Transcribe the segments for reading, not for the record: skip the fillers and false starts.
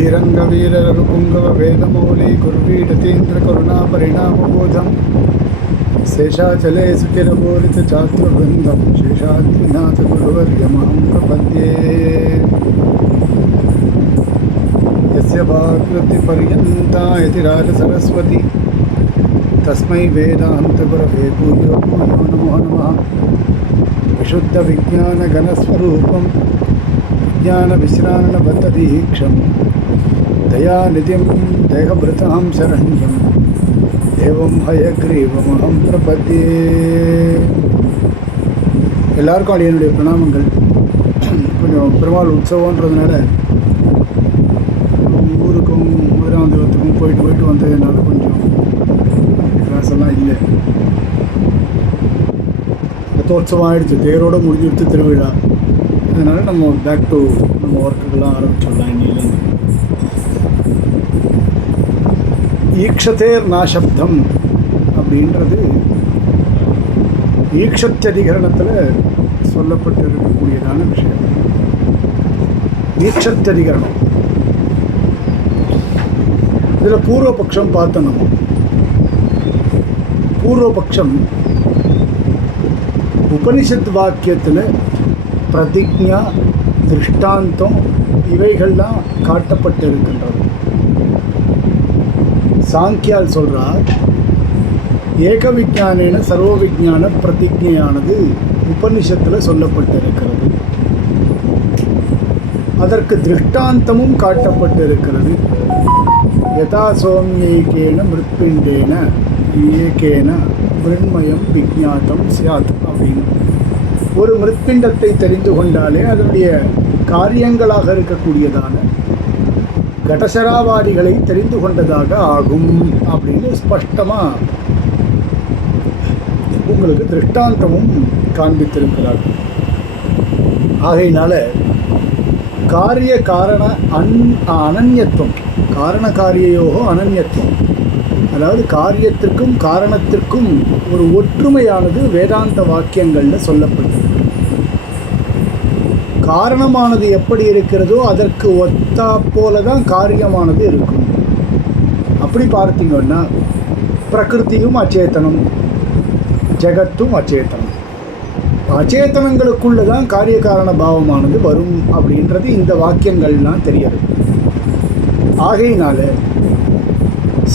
वीरंगवीररुपुंगव वेदमौली कुर्वीडतीन्द्र करुणा परिणामबोधं शेषाचले सुचिरबोधित छात्रवृन्दं शेषाद्रिनाथ गुरुवर्यमहं प्रपद्ये यस्य वाक्कृतिपर्यन्ता यतिराजसरस्वती तस्मै वेदान्तगुरवे भूयो भूयो नमो नमः विशुद्धविज्ञानघनस्वरूपं विज्ञानविश्राणबद्धदीक्षं दयानिधिं देहभृतां शरण्यं देवं हयग्रीवमहं प्रपद्ये. எல்லாருக்கும் அடியனுடைய பிரணாமங்கள். கொஞ்சம் பெருமாள் உற்சவன்றதுனால ஊருக்கும் மதுராந்தகத்துக்கும் போயிட்டு வந்ததுனால கொஞ்சம் கிளாஸ் எல்லாம் இல்லை. ரத்தோற்சவம் ஆகிடுச்சு, தேரோடு முடிஞ்சிடுச்சு திருவிழா. அதனால் நம்ம பேக் டு நம்ம ஒர்க்குக்கெல்லாம் ஆரம்பிச்சிடலாம். இன்னிலேருந்து ஈக்ஷதேர் நாசப்தம் அப்படின்றது ஈக்ஷத்தியதிகரணத்தில் சொல்லப்பட்டிருக்கக்கூடியதான விஷயம். ஈக்ஷத்தியதிகரணம் இதில் பூர்வபக்ஷம் பார்த்தோம். நம்ம பூர்வபக்ஷம் உபனிஷத் வாக்கியத்தில் பிரதிஜா, திருஷ்டாந்தம் இவைகள்லாம் காட்டப்பட்டிருக்கின்றது. சாங்கியால் சொல்கிறார், ஏக விஞ்ஞானேன சர்வ விஞ்ஞான பிரதிஜையானது உபனிஷத்தில் சொல்லப்பட்டிருக்கிறது. அதற்கு திருஷ்டாந்தமும் காட்டப்பட்டிருக்கிறது. யதா சோம்யேகேன மிருத்பிண்டேன ஏகேன மிருண்மயம் விஜாத்தம் சியாத் அப்படின்னு. ஒரு மிருத்பிண்டத்தை தெரிந்து கொண்டாலே அதனுடைய காரியங்களாக இருக்கக்கூடியதான கடசராவாதிகளை தெரிந்து கொண்டதாக ஆகும் அப்படின்னு ஸ்பஷ்டமாக உங்களுக்கு திருஷ்டாந்தமும் காண்பித்திருக்கிறார்கள். ஆகையினால காரிய காரண அனன்யத்துவம், காரண காரியோகோ அனன்யத்துவம், அதாவது காரியத்திற்கும் காரணத்திற்கும் ஒரு ஒற்றுமையானது வேதாந்த வாக்கியங்களில் சொல்லப்பட்டது. காரணமானது எப்படி இருக்கிறதோ அதற்கு ஒத்தா போல தான் காரியமானது இருக்கும். அப்படி பார்த்தீங்கன்னா பிரகிருதியும் அச்சேதனம், ஜெகத்தும் அச்சேதனம், அச்சேதனங்களுக்குள்ள தான் காரிய காரண பாவமானது வரும் அப்படின்றது இந்த வாக்கியங்கள்லாம் தெரியாது. ஆகையினால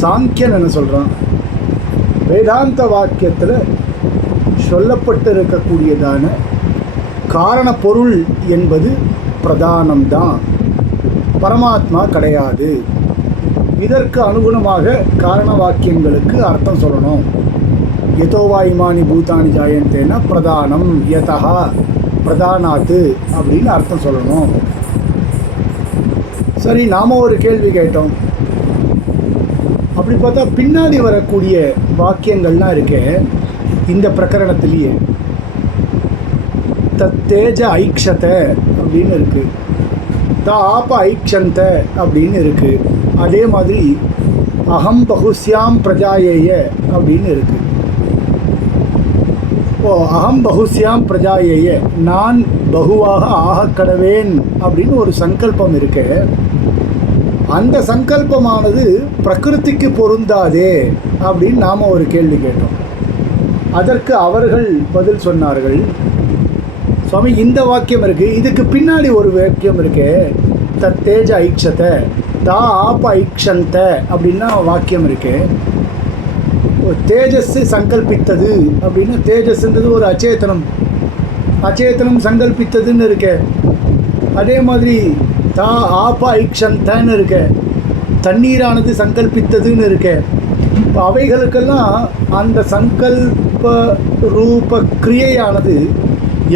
சாங்கியன் என்ன சொல்கிறான், வேதாந்த வாக்கியத்தில் சொல்லப்பட்டிருக்கக்கூடியதான காரண பொருள் என்பது பிரதானம்தான், பரமாத்மா கிடையாது. இதற்கு அனுகுணமாக காரண வாக்கியங்களுக்கு அர்த்தம் சொல்லணும். யதோவா இமானி பூதானி ஜாயந்தேன பிரதானம் யதா பிரதானாத்து அப்படின்னு அர்த்தம் சொல்லணும். சரி, நாம் ஒரு கேள்வி கேட்டோம். அப்படி பார்த்தா பின்னாடி வரக்கூடிய வாக்கியங்கள்லாம் இருக்கே இந்த பிரகரணத்திலேயே, தத்தேஜ ஐக்ஷத அப்படின்னு இருக்குது, தாப ஐக்ஷந்த அப்படின்னு இருக்குது. அதே மாதிரி அகம் பகுஸ்யாம் பிரஜாயேய அப்படின்னு இருக்குது. அகம் பகுஸ்யாம் பிரஜாயேய, நான் பகுவாக ஆகக்கடவேன் அப்படின்னு ஒரு சங்கல்பம் இருக்கு. அந்த சங்கல்பமானது பிரகிருதிக்கு பொருந்தாதே அப்படின்னு நாம் ஒரு கேள்வி கேட்டோம். அதற்கு அவர்கள் பதில் சொன்னார்கள், சுவாமி இந்த வாக்கியம் இருக்குது, இதுக்கு பின்னாடி ஒரு வாக்கியம் இருக்கு, தத்தேஜ ஐக்ஷத தா ஆப ஐக்ஷந்த அப்படின்னா வாக்கியம் இருக்கு. தேஜஸ் சங்கல்பித்தது அப்படின்னா, தேஜஸ்ன்றது ஒரு அச்சேதனம், அச்சேதனம் சங்கல்பித்ததுன்னு இருக்க. அதே மாதிரி தா ஆப ஐக்ஷந்தன்னு இருக்க, தண்ணீரானது சங்கல்பித்ததுன்னு இருக்க. இப்போ அவைகளுக்கெல்லாம் அந்த சங்கல்ப ரூப கிரியையானது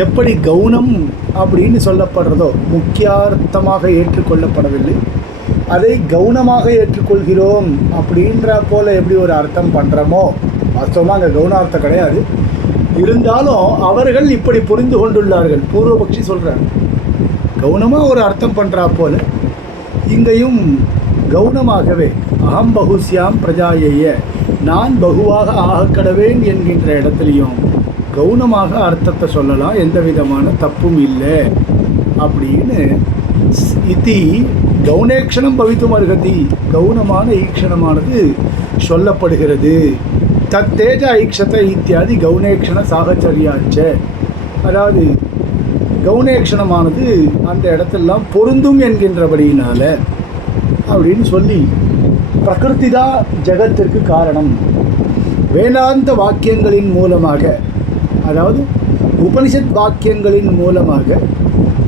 எப்படி கவுனம் அப்படின்னு சொல்லப்படுறதோ, முக்கியார்த்தமாக ஏற்றுக்கொள்ளப்படவில்லை, அதை கவுனமாக ஏற்றுக்கொள்கிறோம் அப்படின்ற போல் எப்படி ஒரு அர்த்தம் பண்ணுறோமோ, வாஸ்தவமாக அங்கே கவுனார்த்தம் கிடையாது. இருந்தாலும் அவர்கள் இப்படி புரிந்து கொண்டுள்ளார்கள். பூர்வபக்ஷி சொல்கிறார், கவுனமாக ஒரு அர்த்தம் பண்ணுறா போல் இங்கேயும் கவுனமாகவே அகம் பகுஸ்யாம் பிரஜாயேய, நான் பகுவாக ஆகக்கடவேன் என்கின்ற இடத்துலையும் கவுனமாக அர்த்தத்தை சொல்லலாம், எந்த விதமான தப்பும் இல்லை அப்படின்னு இதி கௌனேக்ஷணம் பவித்தும் அர்ஹதி, கௌனமான ஈக்ஷணமானது சொல்லப்படுகிறது. தத்தேஜ ஐக்ஷத இத்தியாதி கௌனேக்ஷண சாகச்சரியாச்ச, அதாவது கௌனேக்ஷணமானது அந்த இடத்தெல்லாம் பொருந்தும் என்கின்றபடியினால அப்படின்னு சொல்லி பிரகிருதி தான் ஜகத்திற்கு காரணம். வேதாந்த வாக்கியங்களின் மூலமாக, அதாவது உபனிஷத் வாக்கியங்களின் மூலமாக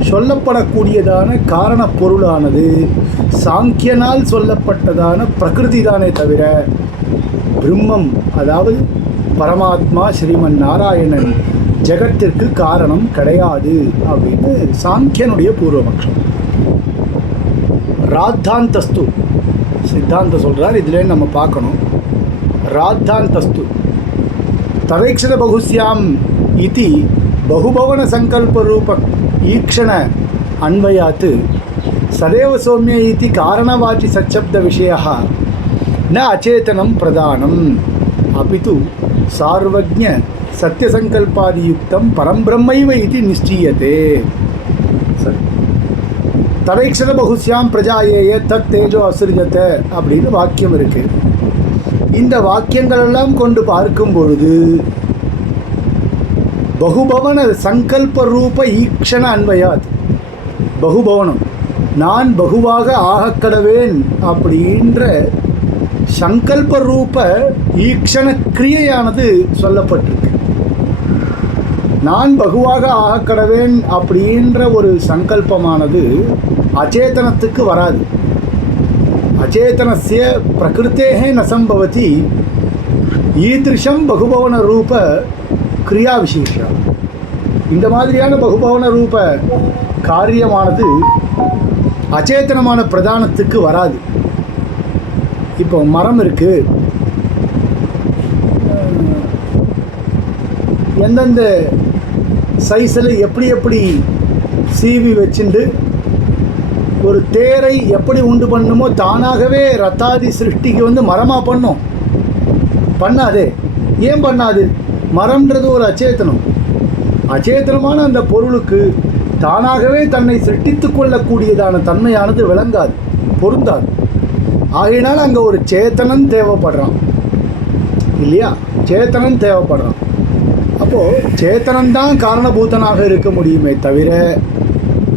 சொல்லப்படக்கூடியதான காரண பொருளானது சாங்கியனால் சொல்லப்பட்டதான பிரகிருதி தானே தவிர பிரம்மம், அதாவது பரமாத்மா ஸ்ரீமன் நாராயணன் ஜெகத்திற்கு காரணம் கிடையாது அப்படின்னு சாங்கியனுடைய பூர்வபக்ஷம். ராத்தாந்தஸ்து சித்தாந்தம் சொல்கிறார், இதிலே நம்ம பார்க்கணும். ராத்தாந்தஸ்து ததைக்ஷத பகுஸ்யாம் இதி பகுபவன சங்கல்ப ரூப ஈக்ஷண அன்வயாத் சதேவ சௌமிய இதி காரணவாச்சி சச்சப்த விஷயः ந அச்சேதனம் பிரதானம் அபிது சார்வஜ்ஞ சத்யசங்கல்பாதியுக்தம் பரம்பிரம்மைவ இதி நிச்சயத்தே. சரி, ததைக்ஷத பகுஸ்யாம் பிரஜாயேய தத் தேஜோ அசிருஜத அப்படின்னு வாக்கியம் இருக்குது. இந்த வாக்கியங்களெல்லாம் கொண்டு பார்க்கும் பொழுது பகுபவன சங்கல்ப ரூப ஈக்ஷண அன்வயாத், பகுபவனம் நான் பகுவாக ஆகக்கடவேன் அப்படின்ற சங்கல்ப ரூப ஈக்ஷண கிரியையானது சொல்லப்பட்டிருக்கு. நான் பகுவாக ஆகக்கடவேன் அப்படின்ற ஒரு சங்கல்பமானது அச்சேதனத்துக்கு வராது. அச்சேதனஸ்ய பிரகிருத்தேஹ ந சம்பவதி ஈதிருஷம் பகுபவன ரூப கிரியா விசேஷா. இந்த மாதிரியான பகுபவன ரூப காரியமானது அச்சேதனமான பிரதானத்துக்கு வராது. இப்போ மரம் இருக்குது, எந்தெந்த சைஸில் எப்படி எப்படி சீவி வச்சுண்டு ஒரு தேரை எப்படி உண்டு பண்ணுமோ தானாகவே ரத்தாதி சிருஷ்டிக்கு மரமாக பண்ணும். பண்ணாதே. ஏன் பண்ணாது? மரம்ன்றது ஒரு அச்சேதனம். அச்சேதனமான அந்த பொருளுக்கு தானாகவே தன்னை சிருஷ்டித்து கொள்ளக்கூடியதான தன்மையானது விளங்காது, பொருந்தாது. ஆகையினால் அங்கே ஒரு சேத்தனன் தேவைப்படுறான் இல்லையா? சேத்தனன் தேவைப்படுறான். அப்போது சேத்தனன்தான் காரணபூதனாக இருக்க முடியுமே தவிர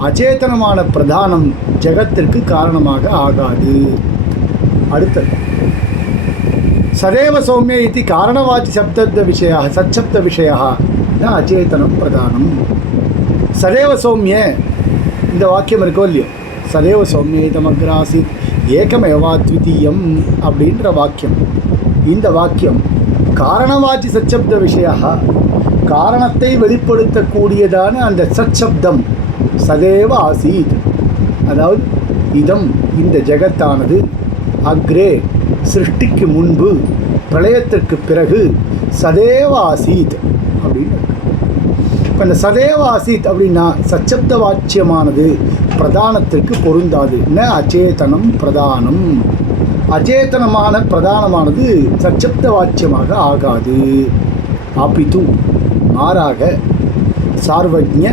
அச்சேதனமான பிரதானம் ஜெகத்திற்கு காரணமாக ஆகாது. அடுத்தது சதேவ சௌமிய இது காரணவாச்சி சப்த விஷயா சச்சப்த விஷயா ந அச்சேதனம் பிரதானம். சதேவ சௌமிய இந்த வாக்கியம் இருக்கோ இல்லையோ, சதேவ சௌமிய தமக்ராசித் ஏகமேவாத்விதீயம் அப்படின்ற வாக்கியம். இந்த வாக்கியம் காரணவாச்சி சச்சப்த விஷயா, காரணத்தை வெளிப்படுத்தக்கூடியதான அந்த சச்சப்தம் சதேவ ஆசீத், அதாவது இதம் இந்த ஜெகத்தானது அக்ரே சிருஷ்டிக்கு முன்பு பிரளயத்திற்கு பிறகு சதேவ ஆசீத் அப்படின்னு. இப்போ இந்த சதேவ ஆசீத் அப்படின்னா சச்சப்த வாச்சியமானது பிரதானத்திற்கு பொருந்தாது. ந அச்சேதனம் பிரதானம், அச்சேதனமான பிரதானமானது சச்சப்த வாச்சியமாக ஆகாது. அபிது மாறாக சார்வஜ்ஞ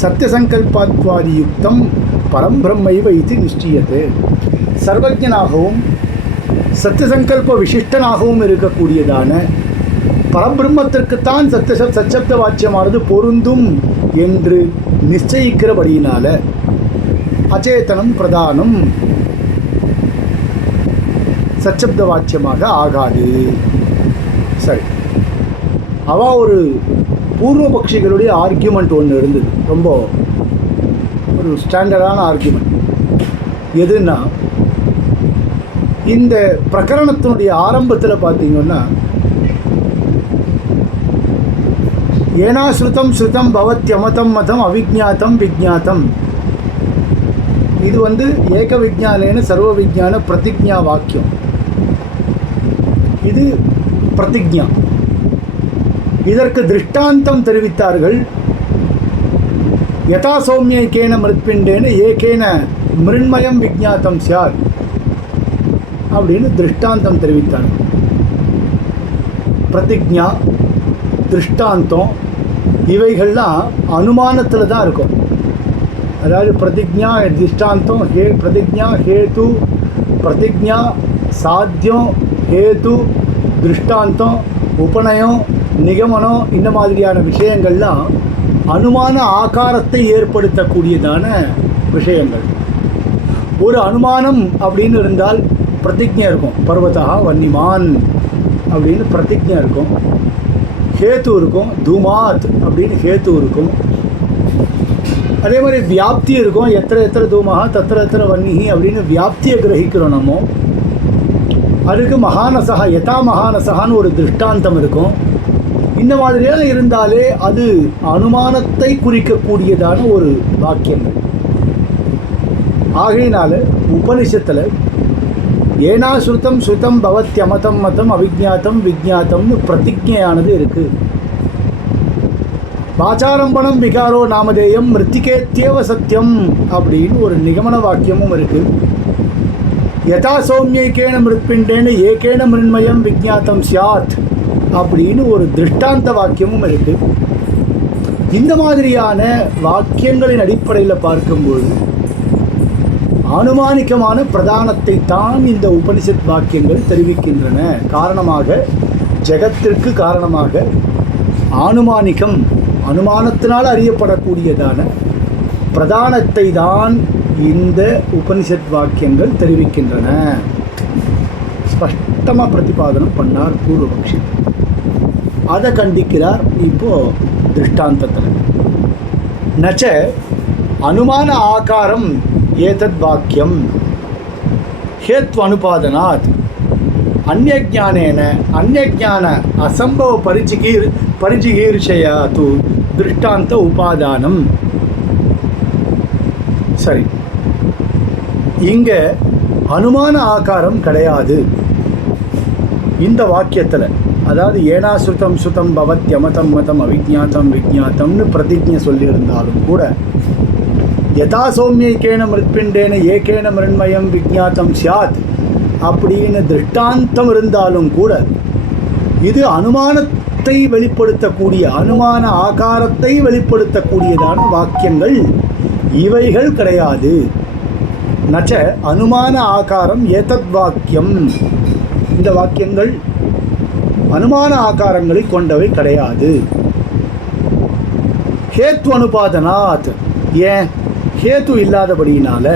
சத்தியசங்கல்பாத்வாதியுக்தம் பரம்பிரம்மைவ இது நிச்சயத்து, சர்வஜனாகவும் சத்தியசங்கல்ப விசிஷ்டனாகவும் இருக்கக்கூடியதான பரபிரம்மத்திற்குத்தான் சச்சப்த வாச்சியமானது பொருந்தும் என்று நிச்சயிக்கிறபடியினால அச்சேதனம் பிரதானம் சச்சப்த வாச்சியமாக ஆகாது. சரி, அவள் ஒரு பூர்வபக்ஷிகளுடைய ஆர்கியூமெண்ட் ஒன்று இருந்தது, ரொம்ப ஒரு ஸ்டாண்டர்டான ஆர்கியூமெண்ட். எதுன்னா, இந்த பிரகரணத்தினுடைய ஆரம்பத்தில் பார்த்தீங்கன்னா ஏனா ஸ்ருதம் ஸ்ருதம் பவத்யமதம் மதம் அவிஜாத்தம் விஜாத்தம், இது ஏக விஜானேன சர்வ விஜான பிரதிஜா வாக்கியம். இது பிரதிஜா. இதற்கு திருஷ்டாந்தம் தெரிவித்தார்கள். யதா சௌமியேன மிருத்பிண்டேன ஏகேன மிருண்மயம் விஜாத்தம் சார் அப்படின்னு திருஷ்டாந்தம் தெரிவித்தார்கள். பிரதிஜா, திருஷ்டாந்தம் இவைகள்லாம் அனுமானத்தில் தான் இருக்கும். அதாவது பிரதிஜ்ஞா திஷ்டாந்தம், பிரதிஜ்ஞா ஹேது, பிரதிஜ்ஞா சாத்தியம், ஹேது திருஷ்டாந்தம், உபநயம், நிகமனம், இந்த மாதிரியான விஷயங்கள்லாம் அனுமான ஆகாரத்தை ஏற்படுத்தக்கூடியதான விஷயங்கள். ஒரு அனுமானம் அப்படின்னு இருந்தால் பிரதிஜ்ஞை இருக்கும். பர்வதா வன்னிமான் அப்படின்னு பிரதிஜ்ஞை இருக்கும். ஹேத்து இருக்கும். தூமாத் அப்படின்னு ஹேத்து இருக்கும். அதே மாதிரி வியாப்தி இருக்கும். எத்திர தூமஹா தத்திர வன்னிஹி அப்படின்னு வியாப்தியை கிரகிக்கிறோம் நம்ம. அதுக்கு மகானசா, யதா மகானசான்னு ஒரு திருஷ்டாந்தம் இருக்கும். இந்த மாதிரியாக இருந்தாலே அது அனுமானத்தை குறிக்கக்கூடியதான ஒரு வாக்கியங்கள். ஆகையினால உபனிஷத்தில் ஏனா ஸ்ருதம் ஸ்ருதம் பவத்யமதம் மதம் அவிஜாத்தம் விஜாத்தம்னு பிரதிஜையானது இருக்குது. வாச்சாரம்பணம் விகாரோ நாமதேயம் மிருத்திகேத்யேவ சத்தியம் அப்படின்னு ஒரு நிகமன வாக்கியமும் இருக்குது. யதா சௌமியைக்கேன மிருத்பிண்டேன ஏகேன மிருண்மயம் விஜாத்தம் சியாத் அப்படின்னு ஒரு திருஷ்டாந்த வாக்கியமும் இருக்குது. இந்த மாதிரியான வாக்கியங்களின் அடிப்படையில் பார்க்கும்போது ஆனுமானிகமான பிரதானத்தை தான் இந்த உபனிஷத் வாக்கியங்கள் தெரிவிக்கின்றன. காரணமாக ஜெகத்திற்கு காரணமாக ஆனுமானிகம், அனுமானத்தினால் அறியப்படக்கூடியதான பிரதானத்தை தான் இந்த உபனிஷத் வாக்கியங்கள் தெரிவிக்கின்றன. ஸ்பஷ்டமாக பிரதிபாதனம் பண்ணார் பூர்வபக்ஷி. அதை கண்டிக்கிறார் இப்போது திருஷ்டாந்தத்தில். நச்ச அனுமான ஆகாரம் ஏதத் வாக்கியம் ஹேத்வனுபாதனாத் அந்யஜானேன அந்யஜான அசம்பவ பரிஜிகீர்ஷயா து திருஷ்டாந்த உபாதானம். சரி, இங்கே அனுமான ஆகாரம் கிடையாது இந்த வாக்கியத்தில். அதாவது ஏனா ஸ்ருதம் ஸ்ருதம் பவத்யமதம் மதம் அவிஜாத்தம் விஜாத்தம்னு பிரதிஜை சொல்லியிருந்தாலும் கூட யதா சௌமியைக்கேன மிருத்பிண்டேன ஏகேன மிருண்மயம் விஜாத்தம் சியாத் அப்படின்னு திருஷ்டாந்தம் இருந்தாலும் கூட இது அனுமானத்தை வெளிப்படுத்தக்கூடிய, அனுமான ஆகாரத்தை வெளிப்படுத்தக்கூடியதான வாக்கியங்கள் இவைகள் கிடையாது. நச்ச அனுமான ஆகாரம் ஏதத் வாக்கியம், இந்த வாக்கியங்கள் அனுமான ஆகாரங்களை கொண்டவை கிடையாது. ஹேத்து அனுபாதனாத், ஏன் ஹேத்து இல்லாதபடியினால.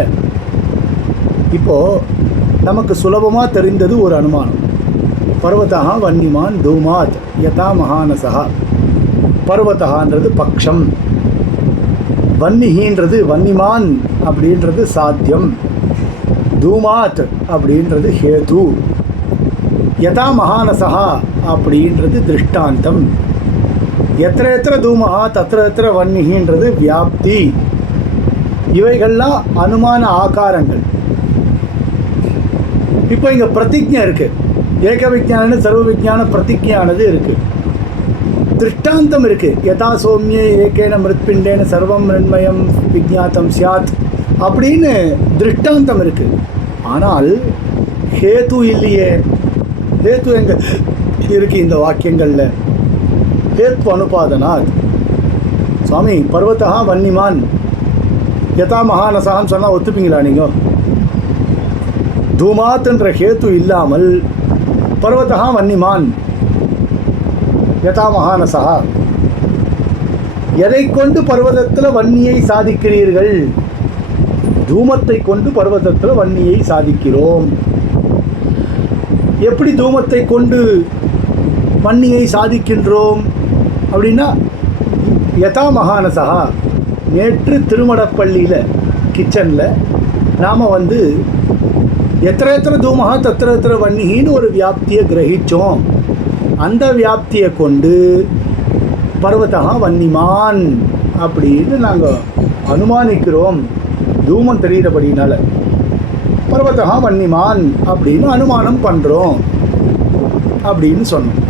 இப்போது நமக்கு சுலபமாக தெரிந்தது ஒரு அனுமானம். பர்வதா வன்னிமான் தூமாத் யதா மகானசா. பர்வதான்றது பக்ஷம், வன்னிஹின்றது வன்னிமான் அப்படின்றது சாத்தியம், தூமாத் அப்படின்றது ஹேது, யதா மகானசா அப்படின்றது திருஷ்டாந்தம், எத்திர தூமஹா தத்திர வன்னிஹின்றது வியாப்தி. இவைகள்லாம் அனுமான ஆகாரங்கள். இப்போ இங்கே பிரதிஜை இருக்குது. ஏக விஜான சர்வ விஜான பிரதிஜையானது இருக்குது. திருஷ்டாந்தம் இருக்குது. யதா சௌமிய ஏகேன மிருத்பிண்டேன சர்வம் மிருண்மயம் விஜாத்தம் சியாத் அப்படின்னு திருஷ்டாந்தம் இருக்குது. ஆனால் ஹேத்து இல்லையே. ஹேத்து எங்கே இருக்குது இந்த வாக்கியங்களில்? ஹேத்து அனுபாதனாத். சுவாமி பர்வதா வன்னிமான் யதா மகானசான்னு சொன்னால் ஒத்துப்பீங்களா நீங்கள்? தூமாத்ன்ற ஹேத்து இல்லாமல் பர்வதா வன்னிமான் யதா மகானசா, எதை கொண்டு பர்வதத்தில் வன்னியை சாதிக்கிறீர்கள்? தூமத்தை கொண்டு பர்வதத்தில் வன்னியை சாதிக்கிறோம். எப்படி தூமத்தை கொண்டு வன்னியை சாதிக்கின்றோம் அப்படின்னா, யதா மகானசா, நேற்று திருமடப்பள்ளியில் கிச்சனில் நாம் எத்திர தூமஹா தத்திர வன்னிகின்னு ஒரு வியாப்தியை கிரகித்தோம். அந்த வியாப்தியை கொண்டு பர்வதா வன்னிமான் அப்படின்னு நாங்கள் அனுமானிக்கிறோம். தூமம் தெரிகிறபடினால பர்வதா வன்னிமான் அப்படின்னு அனுமானம் பண்ணுறோம் அப்படின்னு சொன்னோம்.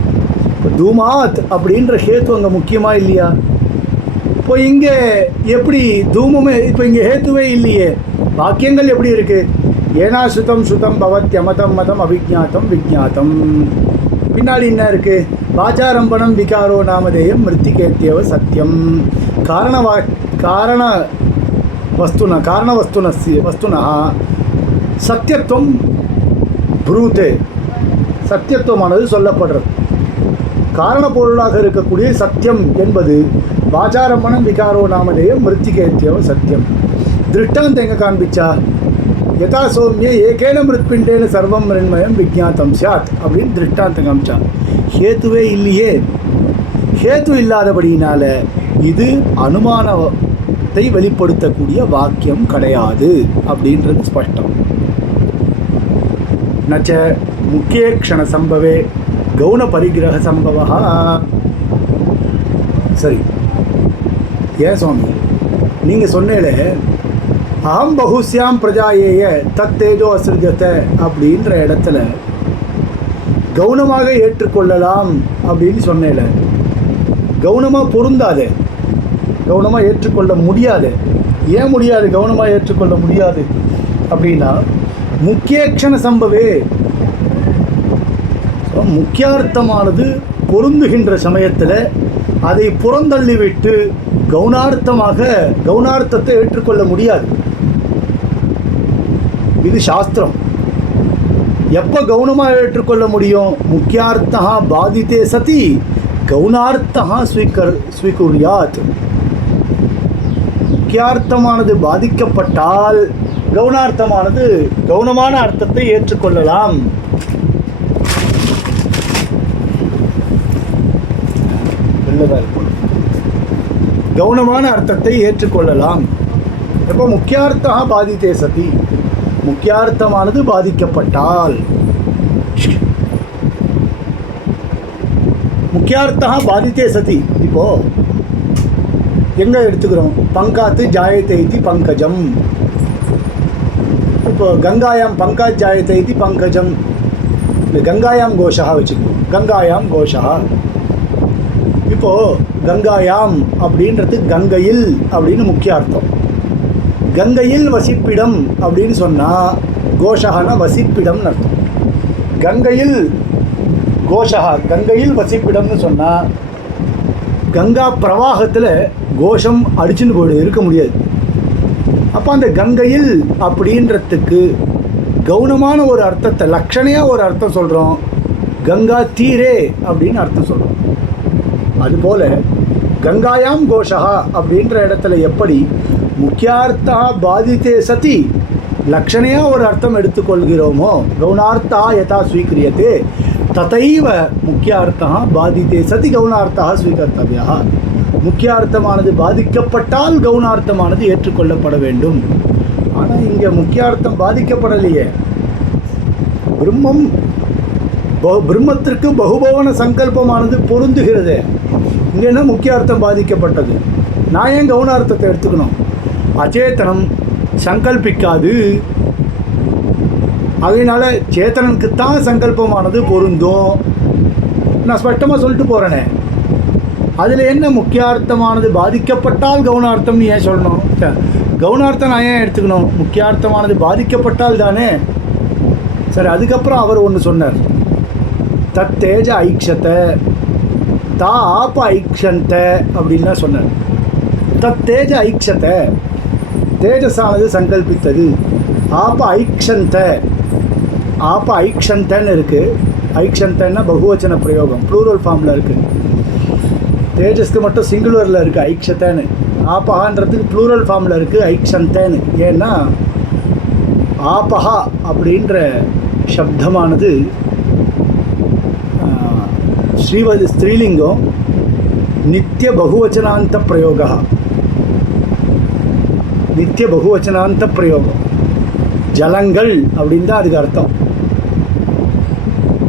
இப்போ தூமாத் அப்படின்ற ஹேத்து அங்கே முக்கியமாக இல்லையா? இப்போ இங்கே எப்படி தூமமே, இப்போ இங்கே ஹேத்துவே இல்லையே. வாக்கியங்கள் எப்படி இருக்குது? ஏனா ஸ்ருதம் ஸ்ருதம் பவத்யமதம் மதம் அவிஜாத்தம் விஜாத்தம். பின்னாடி என்ன இருக்குது? வாச்சாரம்பணம் விகாரோ நாமதேயம் மிருத்திகேத்யேவ சத்தியம். காரண வஸ்துனா வஸ்துனா சத்தியத்துவம் புரூதே, சத்தியத்துவமானது சொல்லப்படுறது. காரண பொருளாக இருக்கக்கூடிய சத்தியம் என்பது வாச்சாரமணம் விகாரோ நாமதேயம் மிருத்திகேத்தியவ சத்தியம். திருஷ்டாந்தம் எங்கே காண்பிச்சா? யதா சௌமிய ஏகேன மிருத்பிண்டேன சர்வம் மிருண்மயம் விஜாத்தம் சாத் அப்படின்னு திருஷ்டாந்தம் காமிச்சா. ஹேத்துவே இல்லையே. ஹேத்து இல்லாதபடியினால இது அனுமானத்தை வெளிப்படுத்தக்கூடிய வாக்கியம் கிடையாது அப்படின்றது ஸ்பஷ்டம். நச்ச முக்கிய க்ஷண சம்பவே கௌண பரிகிரக சம்பவா. சரி, ஏன் சுவாமி நீங்கள் சொன்னேல அகம் பகுஸ்யாம் பிரஜாயேய தத் தேஜோ அசிருஜத்தை அப்படின்ற இடத்துல கவுனமாக ஏற்றுக்கொள்ளலாம் அப்படின்னு சொன்னேல, கவுனமாக பொருந்தாது, கவுனமாக ஏற்றுக்கொள்ள முடியாது. ஏன் முடியாது? கவுனமாக ஏற்றுக்கொள்ள முடியாது அப்படின்னா முக்கியக்ஷண சம்பவே, முக்கியார்த்தமானது பொருந்துகின்ற சமயத்தில் அதை புறந்தள்ளிவிட்டு கவுனார்த்தத்தை ஏற்றுக்கொள்ள முடியாது. இது சாஸ்திரம். எப்போ கவுனமாக ஏற்றுக்கொள்ள முடியும்? முக்கியார்த்தா பாதித்தே சதி கவுனார்த்தா ஸ்வீகுர்யாத். முக்கியார்த்தமானது பாதிக்கப்பட்டால் கவுனமான அர்த்தத்தை ஏற்றுக்கொள்ளலாம். கவுனமான அர்த்தத்தை ஏற்றுக்கொள்ளலாம். எப்போ முக்கியார்த்தா பாதித்தே சதி, முக்கியார்த்தமானது பாதிக்கப்பட்டால். முக்கியார்த்தா பாதித்தே சதி. இப்போ எங்கே எடுத்துக்கிறோம்? பங்காத்து ஜாயத்தை இதி பங்கஜம். இப்போ கங்காயாம் பங்காத் ஜாயத்தை இதி பங்கஜம். இந்த கங்காயாம் கோஷா வச்சுக்கணும். கங்காயாம் கோஷா. இப்போது கங்காயாம் அப்படின்றது கங்கையில் அப்படின்னு முக்கிய அர்த்தம். கங்கையில் வசிப்பிடம் அப்படின்னு சொன்னால் கோஷகான வசிப்பிடம்னு அர்த்தம். கங்கையில் கோஷகா, கங்கையில் வசிப்பிடம்னு சொன்னால் கங்கா பிரவாகத்தில் கோஷம் அடிச்சுன்னு போய்டு இருக்க முடியாது. அப்போ அந்த கங்கையில் அப்படின்றதுக்கு கவுனமான ஒரு அர்த்தத்தை, லட்சணையாக ஒரு அர்த்தம் சொல்கிறோம். கங்கா தீரே அப்படின்னு அர்த்தம் சொல்கிறோம். அதுபோல் கங்காயாம் கோஷகா அப்படின்ற இடத்துல எப்படி முக்கியார்த்தா பாதித்தே சதி லக்ஷணையாக ஒரு அர்த்தம் எடுத்துக்கொள்கிறோமோ, கவுனார்த்தா யதா ஸ்வீக்கிரியத்தே ததைவ முக்கியார்த்தா பாதித்தே சதி கவுனார்த்தா ஸ்வீகர்த்தவ்யா. முக்கியார்த்தமானது பாதிக்கப்பட்டால் கவுனார்த்தமானது ஏற்றுக்கொள்ளப்பட வேண்டும். ஆனால் இங்கே முக்கியார்த்தம் பாதிக்கப்படலையே. பிரம்மத்திற்கு பகுபவன சங்கல்பமானது பொருந்துகிறது. இங்கே என்ன முக்கியார்த்தம் பாதிக்கப்பட்டது? நான் ஏன் கவுனார்த்தத்தை எடுத்துக்கணும்? அச்சேத்தனம் சங்கல்பிக்காது. அதனால சேத்தனனுக்குத்தான் சங்கல்பமானது பொருந்தும். நான் ஸ்பஷ்டமாக சொல்லிட்டு போகிறேனே. அதில் என்ன முக்கியார்த்தமானது பாதிக்கப்பட்டால் கவுனார்த்தம்னு ஏன் சொல்லணும்? கவுனார்த்தம் நான் ஏன் எடுத்துக்கணும்? முக்கியார்த்தமானது பாதிக்கப்பட்டால் தானே. சரி, அதுக்கப்புறம் அவர் ஒன்று சொன்னார். தத் தேஜ ஐக்ஷத்தை தா ஆப்ப ஐக்ஷந்த அப்படின்லாம் சொன்னார். தத் தேஜ ஐக்ஷத்தை, தேஜஸானது சங்கல்பித்தது. ஆப்ப ஐக்ஷந்த, ஆப்ப ஐக்ஷந்தன்னு இருக்குது. ஐக்ஷந்தன்னா பகுவச்சன பிரயோகம், ப்ளூரல் ஃபார்மில் இருக்குது. தேஜஸ்க்கு மட்டும் சிங்குலரில் இருக்குது ஐக்ஷத்தன்னு. ஆப்பஹான்றதுக்கு ப்ளூரல் ஃபார்மில் இருக்குது ஐக்ஷந்தன்னு. ஏன்னா ஆப்பஹா அப்படின்ற சப்தமானது ஸ்ரீலிங்கம் நித்திய பகுவச்சனாந்த பிரயோகா. நித்திய பகுவச்சனாந்த பிரயோகம். ஜலங்கள் அப்படின்னு தான் அதுக்கு அர்த்தம்.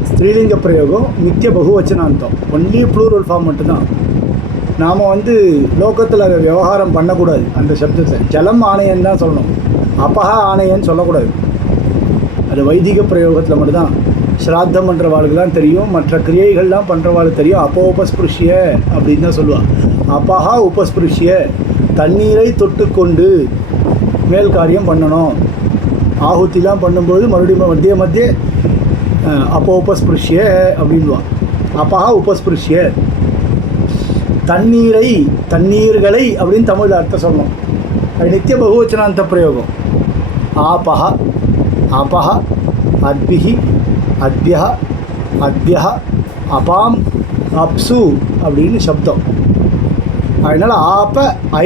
ஸ்ரீலிங்க பிரயோகம் நித்திய பகுவச்சனாந்தம். ஒன்லி ப்ளூரல் ஃபார்ம் மட்டும்தான். நாம் லோகத்தில் அதை விவகாரம் பண்ணக்கூடாது. அந்த சப்தத்தை ஜலம் ஆணையன்னு தான் சொல்லணும். அப்பஹா ஆணையன்னு சொல்லக்கூடாது. அது வைதிக பிரயோகத்தில் மட்டும்தான். ஸ்ராத்தம் பண்ணுறவாளுக்கெல்லாம் தெரியும், மற்ற கிரியைகள்லாம் பண்ணுறவாளுக்கு தெரியும். அப்போ உபஸ்பிருஷ்ய அப்படின்னு தான் சொல்லுவாள். அப்பஹா உபஸ்பிருஷ்ய, தண்ணீரை தொட்டுக்கொண்டு மேல் காரியம் பண்ணணும். ஆகுத்திலாம் பண்ணும்போது மறுபடியும் மத்திய அப்போ உபஸ்பிருஷ்ய அப்படின்வான். அப்பஹா உபஸ்பிருஷ்ய, தண்ணீர்களை அப்படின்னு தமிழில் அர்த்தம் சொல்லணும். அது நித்திய பகுவச்சனாந்த பிரயோகம். ஆபஹ, அபஹ, அத்பிஹி, அத்யஹ, அத்யஹ, அபாம், அப்சு அப்படின்னு சப்தம். அதனால் ஆப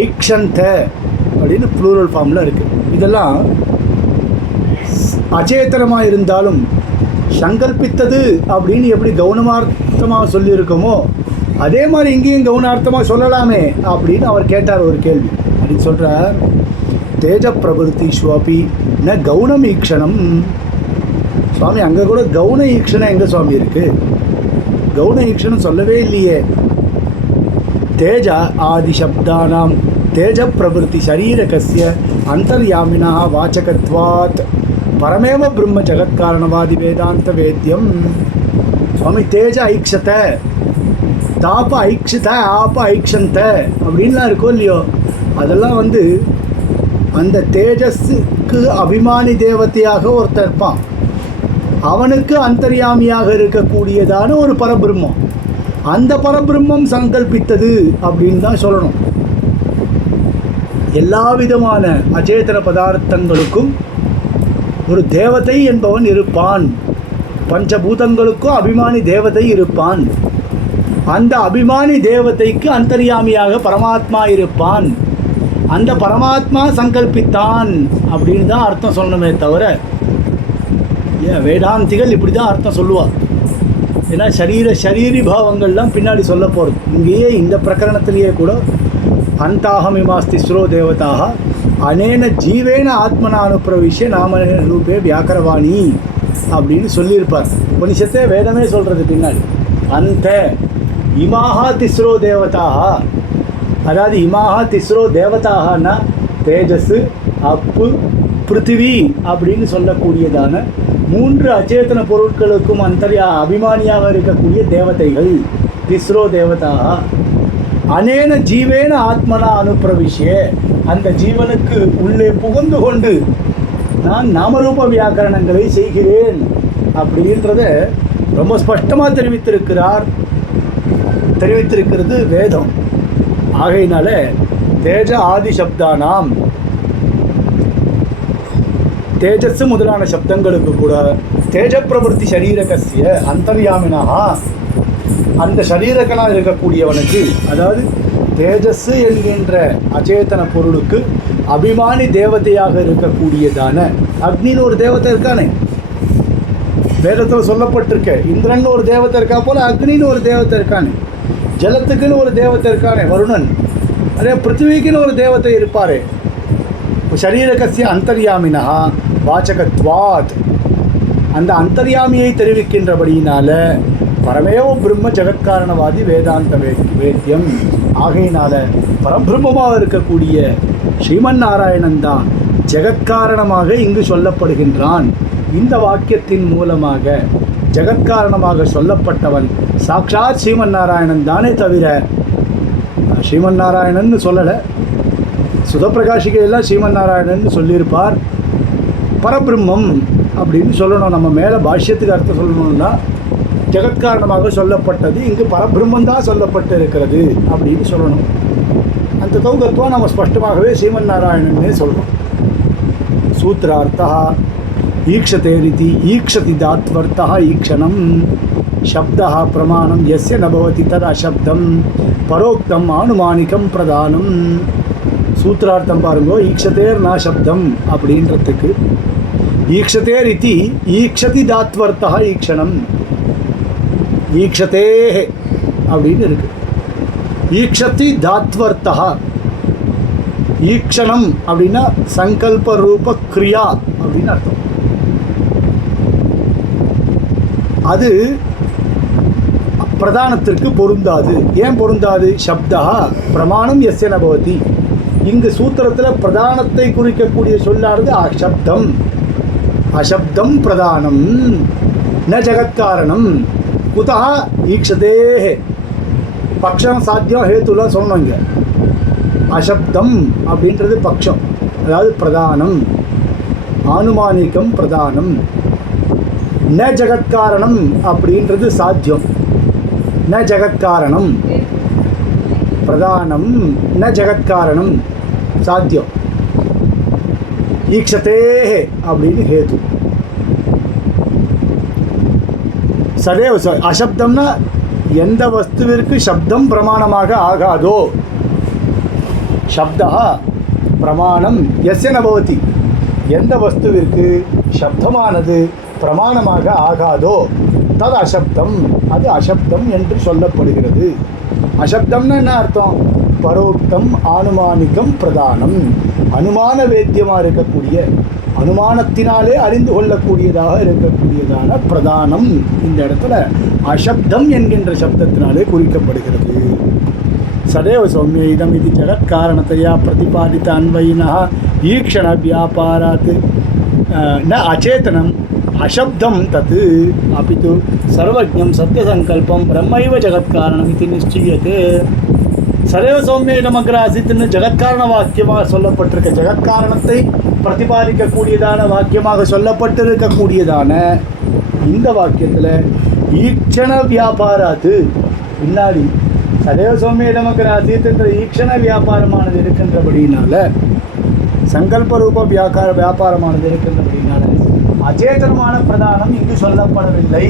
ஐக்ஷந்த அப்படின்னு ப்ளூரல் ஃபார்மில் இருக்குது. இதெல்லாம் அச்சேதனமாக இருந்தாலும் சங்கல்பித்தது அப்படின்னு எப்படி கவுனமார்த்தமாக சொல்லியிருக்கோமோ அதே மாதிரி இங்கேயும் கவுனார்த்தமாக சொல்லலாமே அப்படின்னு அவர் கேட்டார் ஒரு கேள்வி. அப்படின்னு சொல்கிறார், தேஜ பிரபுத்திஸ்வபி ந கவுனம் ஈக்ஷணம். சுவாமி அங்கே கூட கவுன ஈக்ஷணம் எங்கே சுவாமி இருக்குது? கவுன ஈக்ஷணம் சொல்லவே இல்லையே. தேஜ ஆதிசப்தானாம் தேஜ பிரபுத்தி சரீரகஸ்ய அந்தர்யாமினா வாச்சகத்வாத் பரமேவ பிரம்ம ஜகத்காரணவாதி வேதாந்த வேத்யம். சுவாமி தேஜ ஐக்ஷத, தாப ஐக்ஷித, ஆப ஐக்ஷந்த அப்படின்லாம் இருக்கோ இல்லையோ, அதெல்லாம் அந்த தேஜஸுக்கு அபிமானி தேவதையாக ஒருத்தர் இருப்பான். அவனுக்கு அந்தர்யாமியாக இருக்கக்கூடியதான ஒரு பரபிரம்மம். அந்த பரபிரம்மம் சங்கல்பித்தது அப்படின்னு தான் சொல்லணும். எல்லா விதமான அச்சேதன பதார்த்தங்களுக்கும் ஒரு தேவதை என்பவன் இருப்பான். பஞ்சபூதங்களுக்கும் அபிமானி தேவதை இருப்பான். அந்த அபிமானி தேவதைக்கு அந்தர்யாமியாக பரமாத்மா இருப்பான். அந்த பரமாத்மா சங்கல்பித்தான் அப்படின்னு தான் அர்த்தம் சொல்லணுமே தவிர, வேதாந்திகள் இப்படி தான் அர்த்தம் சொல்லுவார். ஏன்னா சரீரி பாவங்கள்லாம் பின்னாடி சொல்ல போகிறது. இங்கேயே இந்த பிரகரணத்திலேயே கூட அந்தாஹமிமாஸ்தி ஸ்ரோ தேவதாக அனேன ஜீவேன ஆத்மனா அனுப்பிரவிஷ்ய நாம ரூபே வியாக்கரவாணி அப்படின்னு சொல்லியிருப்பார். உபனிஷத்தே வேதமே சொல்கிறது பின்னாடி. அந்த இமாஹா திஸ்ரோ தேவதாக, அதாவது இமாஹா திஸ்ரோ தேவதாகனா தேஜஸ், அப்பு, பிருத்திவி அப்படின்னு சொல்லக்கூடியதான 3 அச்சேதன பொருட்களுக்கும் அபிமானியாக இருக்கக்கூடிய தேவதைகள் திஸ்ரோ தேவதாக. அனேன ஜீவேன ஆத்மனா அனுப்பிரவிஷ்ய, அந்த ஜீவனுக்கு உள்ளே புகுந்து கொண்டு நான் நாமரூப வியாக்கரணங்களை செய்கிறேன் அப்படின்றத ரொம்ப ஸ்பஷ்டமாக தெரிவித்திருக்கிறது வேதம். ஆகையினால தேஜ ஆதி சப்தானாம், தேஜஸ் முதலான சப்தங்களுக்கு கூட தேஜ பிரவருத்தி சரீரகசிய அந்தர்யாமினா, அந்த சரீரகனாக இருக்கக்கூடியவனுக்கு, அதாவது தேஜஸ் என்கின்ற அச்சேதன பொருளுக்கு அபிமானி தேவதையாக இருக்கக்கூடியதான அக்னின்னு ஒரு தேவதை இருக்கானே, வேதத்தில் சொல்லப்பட்டிருக்க. இந்திரன் ஒரு தேவதை இருக்கா போல அக்னின்னு ஒரு தேவதை இருக்கானே, ஜலத்துக்குன்னு ஒரு தேவதை இருக்கானே வருணன், அதே பிருத்திவிக்குன்னு ஒரு தேவதை இருப்பார். சரீரகசிய அந்தர்யாமினா வாச்சகத்வாத், அந்த அந்தர்யாமியை தெரிவிக்கின்றபடியினால பரமேவ பிரம்ம ஜெகத்காரணவாதி வேதாந்த வேத்தியம். ஆகையினால பரபிரம்மமாக இருக்கக்கூடிய ஸ்ரீமன் நாராயணன் தான் ஜெகத்காரணமாக இங்கு சொல்லப்படுகின்றான். இந்த வாக்கியத்தின் மூலமாக ஜெகத்காரணமாக சொல்லப்பட்டவன் சாக்ஷாத் ஸ்ரீமன் நாராயணன் தானே தவிர ஸ்ரீமன் நாராயணன் சொல்லலை. சுதப்பிரகாஷிகையெல்லாம் ஸ்ரீமன் நாராயணன் சொல்லியிருப்பார். பரபிரம்மம் அப்படின்னு சொல்லணும். நம்ம மேலே பாஷ்யத்துக்கு அர்த்தம் சொல்லணும்னா ஜெகத்காரணமாக சொல்லப்பட்டது இங்கு பரபிரம்மம் தான் சொல்லப்பட்டு இருக்கிறது அப்படின்னு சொல்லணும். அந்த தௌகத்துவம் நம்ம ஸ்பஷ்டமாகவே ஸ்ரீமன் நாராயணன்னே சொல்கிறோம். சூத்திரார்த்தா ஈக்ஷதே ரீதி ஈக்ஷதி தாத்வர்த்தா ஈக்ஷணம் சப்தா பிரமாணம் எஸ்ய நபவதி தத் அசப்தம் பரோக்தம் ஆனுமானிகம் பிரதானம். சூத்திரார்த்தம் பாருங்கோ, ஈக்ஷதேர் நா சப்தம் அப்படின்றதுக்கு ஈக்ஷதே ரீதி ஈக்ஷதி தாத்வர்த்தா ஈக்ஷணம், ஈக்ஷதே அப்படின்னு இருக்கு. ஈக்ஷதி தாத்வர்த்தா, ஈக்ஷணம் அப்படின்னா சங்கல்ப ரூப கிரியா அப்படின்னு அர்த்தம். அது பிரதானத்திற்கு பொருந்தாது. ஏன் பொருந்தாது? சப்தா பிரமாணம் எஸ்ய நபவதி. இங்கு சூத்திரத்தில் பிரதானத்தை குறிக்கக்கூடிய சொல்லானது அசப்தம். அசப்தம் பிரதானம் ந ஜகத்காரணம். குதா ஈக்ஷதே, பக்ஷம் சாத்தியம் ஹேத்துலாம் சொன்னோம். இங்கே அசப்தம் அப்படின்றது பக்ஷம், அதாவது பிரதானம். ஆனுமானிக்கம் பிரதானம். ந ஜகத்காரணம் அப்படின்றது சாத்தியம். ந ஜகத்காரணம் பிரதானம், ந ஜகத்காரணம் சாத்தியம். ஈக்ஷதே அப்படின்னு ஹேது. சதேவ அசப்தம்னா எந்த வஸ்துவிற்கு சப்தம் பிரமாணமாக ஆகாதோ, சப்தா பிரமாணம் எஸ்ய நபவதி, எந்த வஸ்துவிற்கு சப்தமானது பிரமாணமாக ஆகாதோ தது அசப்தம், அது அசப்தம் என்று சொல்லப்படுகிறது. அசப்தம்னா என்ன அர்த்தம்? பரோக்தம் ஆனுமானிகம் பிரதானம், அனுமான வேத்தியமாக இருக்கக்கூடிய, அனுமானத்தினாலே அறிந்து கொள்ளக்கூடியதாக இருக்கக்கூடியதான பிரதானம் இந்த இடத்துல அசப்தம் என்கின்ற சப்தத்தினாலே குறிக்கப்படுகிறது. சதேவ சௌமிய இதம் இது ஜகத்காரணத்தையா பிரதிபாதித்த அன்வயினா ஈக்ஷண வியாபாராத் ந அச்சேதனம் அசப்தம் தத் அபிது சர்வஜ்ஞம் சத்தியசங்கல்பம் பிரம்மைவ ஜகத்காரணம் இது நிச்சயத்தே. சதேவ சௌமிய இடமக்ர அசித்துன்னு ஜகத்காரண வாக்கியமாக சொல்லப்பட்டிருக்க, ஜகத்காரணத்தை பிரதிபாதிக்கக்கூடியதான வாக்கியமாக சொல்லப்பட்டிருக்கக்கூடியதான இந்த வாக்கியத்தில் ஈக்ஷண வியாபாராத்து பின்னாடி சதேவ சௌமிய இடமக்ர அசித்துன்ற ஈக்ஷண வியாபாரமானது இருக்கின்றபடினால, சங்கல்ப ரூப வியாபாரமானது இருக்கின்றபடினால அச்சேதனமான பிரதானம் இங்கு சொல்லப்படவில்லை.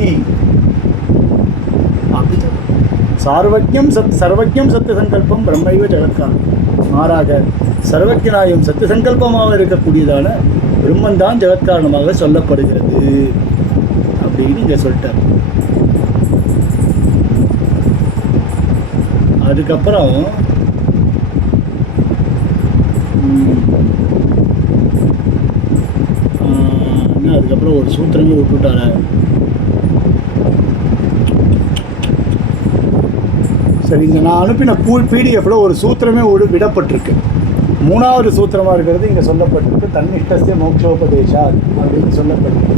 சர்வஜ்ஞம் சத்திய சங்கல்பம் பிரம்மைவ ஜகத்காரணம், மாறாக சர்வஜனாயும் சத்திய சங்கல்பமாக இருக்கக்கூடியதான பிரம்மன்தான் ஜகத்காரணமாக சொல்லப்படுகிறது அப்படின்னு இங்கே சொல்லிட்டார். அதுக்கப்புறம் அதுக்கப்புறம் ஒரு சூத்திரமே விட்டுட்டார. சரி, இந்த நான் அனுப்பின பிடிஎஃப்ல ஒரு சூத்திரமே விடப்பட்டிருக்கு. 3வது சூத்திரமாக இருக்கிறது இங்கே சொல்லப்பட்டிருக்கு. தன்னிஷ்டஸ்ய மோக்ஷோபதேசா அப்படின்னு சொல்லப்பட்டிருக்கு.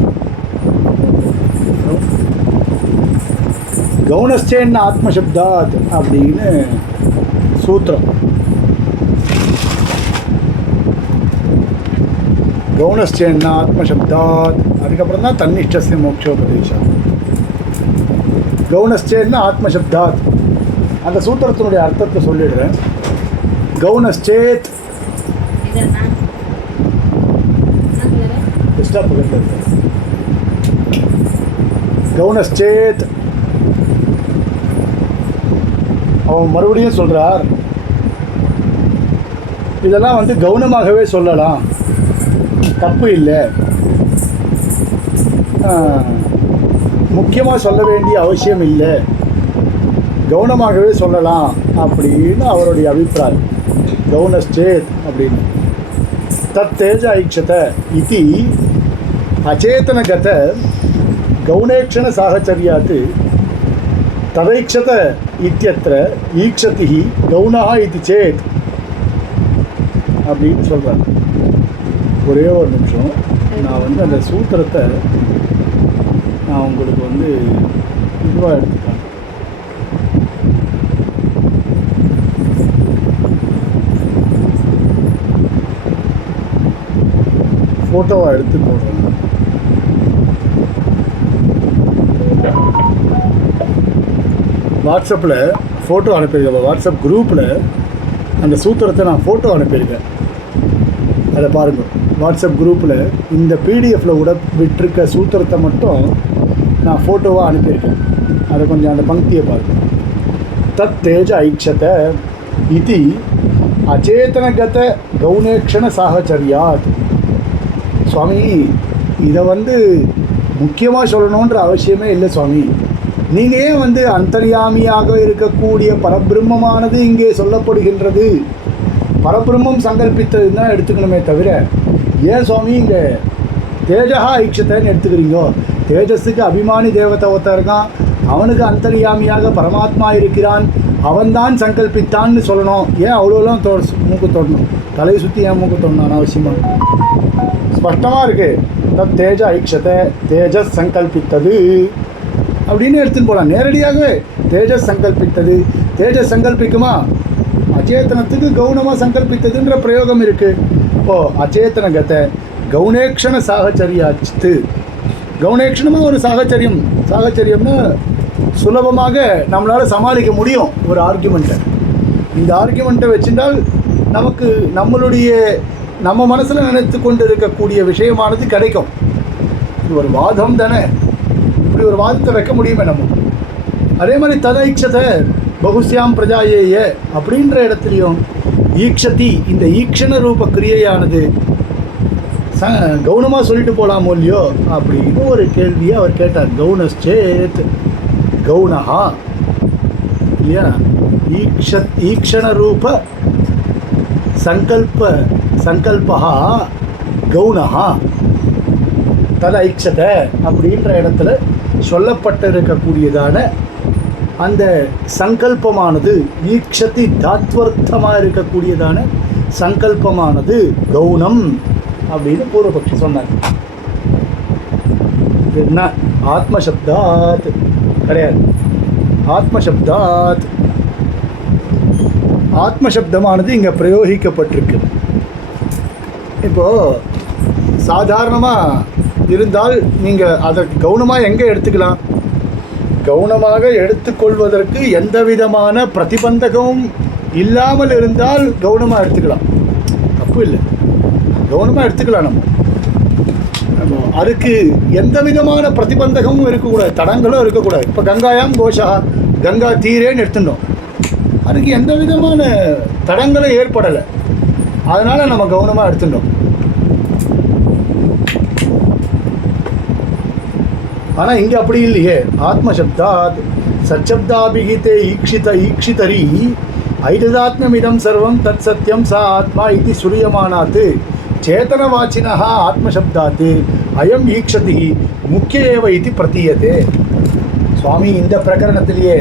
கவுனஸ்சேன் ஆத்மசப்தாத் அப்படின்னு சூத்திரம். கவுனஸ்சேன் ஆத்மசப்தாத், அதுக்கப்புறம் தான் தன்னிஷ்டஸ்ய மோக்ஷோபதேசா. கவுனஸ்சேன் ஆத்மசப்தாத் அந்த சூத்திரத்தினுடைய அர்த்தத்தை சொல்லிடுறேன். கவுனஸ்சேத் கவுனஸ்சேத், அவன் மறுபடியும் சொல்றார், இதெல்லாம் வந்து கவுனமாகவே சொல்லலாம், தப்பு இல்லை, முக்கியமாக சொல்ல வேண்டிய அவசியம் இல்லை, கவுனமாகவே சொல்லலாம் அப்படின்னு அவருடைய அபிப்பிராயம். கவுனஸ்சேத் அப்படின்னு தத் தேஜ ஐக்ஷத இதி அச்சேதனகத கவுனேக்ஷண சாகச்சரியாத் ததைக்ஷத இத்தியத்திர ஈக்ஷதி கவுனஹ இதி சேத் அப்படின்னு சொல்கிறாங்க. ஒரே ஒரு நிமிஷம், நான் வந்து அந்த சூத்திரத்தை நான் உங்களுக்கு வந்து இதுவாக எடுத்துக்கிறேன். ஃபோட்டோவாக எடுத்து போடுறேன். வாட்ஸ்அப்பில் ஃபோட்டோ அனுப்பியிருக்கேன். வாட்ஸ்அப் குரூப்பில் அந்த சூத்திரத்தை நான் ஃபோட்டோ அனுப்பியிருக்கேன். அதை பாருங்கள். வாட்ஸ்அப் குரூப்பில் இந்த பிடிஎஃப்பில் விட்டிருக்க சூத்திரத்தை மட்டும் நான் ஃபோட்டோவாக அனுப்பியிருக்கேன். அதை கொஞ்சம் அந்த பங்கியை பாருங்கள். தத் தேஜ ஐக்ஷத இது அச்சேதனகத கவுனேக்ஷண சாகச்சரியாத். சுவாமி, இதை வந்து முக்கியமாக சொல்லணுன்ற அவசியமே இல்லை சுவாமி. நீங்கள் ஏன் வந்து அந்தர்யாமியாக இருக்கக்கூடிய பரபிரம்மமானது இங்கே சொல்லப்படுகின்றது, பரபிரம்மம் சங்கல்பித்ததுன்னு தான் எடுத்துக்கணுமே தவிர, ஏன் சுவாமி இங்கே தேஜா ஐக்ஷத்தைன்னு எடுத்துக்கிறீங்க? தேஜஸுக்கு அபிமானி தேவதை ஒருத்தன் இருக்கான், அவனுக்கு அந்தர்யாமியாக பரமாத்மா இருக்கிறான், அவன்தான் சங்கல்பித்தான்னு சொல்லணும். ஏன் அவ்வளோலாம் மூக்கு தொடணும்? தலையை சுற்றி ஏன் மூக்கு தொடணும் அனாவசியமாக? ஸ்பஷ்டமாக இருக்குது. தத் தேஜ ஐக்ஷத்தை, தேஜஸ் சங்கல்பித்தது அப்படின்னு எடுத்துன்னு போகலாம். நேரடியாகவே தேஜஸ் சங்கல்பித்தது. தேஜஸ் சங்கல்பிக்குமா? அச்சேதனத்துக்கு கவுனமாக சங்கல்பித்ததுன்ற பிரயோகம் இருக்குது. இப்போது அச்சேதனகத்தை கவுனேக்ஷண சாகச்சரியாச்சு. கவுனேக்ஷணமாக ஒரு சாகச்சரியம்னா சுலபமாக நம்மளால் சமாளிக்க முடியும் ஒரு ஆர்கியூமெண்ட்டை. இந்த ஆர்கியூமெண்ட்டை வச்சிருந்தால் நமக்கு நம்மளுடைய நம்ம மனசில் நினைத்து கொண்டு இருக்கக்கூடிய விஷயமானது கிடைக்கும். இது ஒரு வாதம் தானே, இப்படி ஒரு வாதத்தை வைக்க முடியுமே நம்ம. அதே மாதிரி ததைக்ஷத பகுஸ்யாம் பிரஜாயேய அப்படின்ற இடத்துலையும் ஈக்ஷதி, இந்த ஈக்ஷண ரூப கிரியையானது கவுனமாக சொல்லிட்டு போகலாமோ இல்லையோ அப்படின்னு ஒரு கேள்வியை அவர் கேட்டார். கவுனச்சேத் கவுனஹா இல்லையா, ஈக்ஷண ரூப சங்கல்பா கவுனஹா தத ஐக்ஷத அப்படின்ற இடத்துல சொல்லப்பட்டிருக்கக்கூடியதான அந்த சங்கல்பமானது, ஈக்ஷதி தாத்வர்த்தமாக இருக்கக்கூடியதான சங்கல்பமானது கவுனம் அப்படின்னு பூர்வபக்ஷி சொன்னார். என்ன ஆத்மசப்தாத் கிடையாது. ஆத்மசப்தமானது இங்கே பிரயோகிக்கப்பட்டிருக்கு. இப்போது சாதாரணமாக இருந்தால் நீங்கள் அதை கவனமாக எங்கே எடுத்துக்கலாம்? கவனமாக எடுத்துக்கொள்வதற்கு எந்த விதமான பிரதிபந்தகமும் இல்லாமல் இருந்தால் கவனமாக எடுத்துக்கலாம், தப்பு இல்லை, கவனமாக எடுத்துக்கலாம். நம்ம அதுக்கு எந்த விதமான பிரதிபந்தகமும் இருக்கக்கூடாது, தடங்களும் இருக்கக்கூடாது. இப்போ கங்காயாம் கோஷா, கங்கா தீரேன்னு எடுத்துட்டோம், அதுக்கு எந்த விதமான தடங்களும் ஏற்படலை, அதனால் நம்ம கவனமாக எடுத்துட்டோம். ஆனால் இங்கே அப்படி இல்லையே. ஆத்மசப்தாத் சச்சப்தாபிகிதே ஈக்ஷிதரி ஐததாத்மியம் சர்வம் தத் சத்தியம் சா ஆத்மா இது சுரியமானாத் சேதனவாச்சினா ஆத்மசப்தாத் அயம் ஈக்ஷதி முக்கிய ஏவ இது பிரதீயதே. சுவாமி இந்த பிரகரணத்திலேயே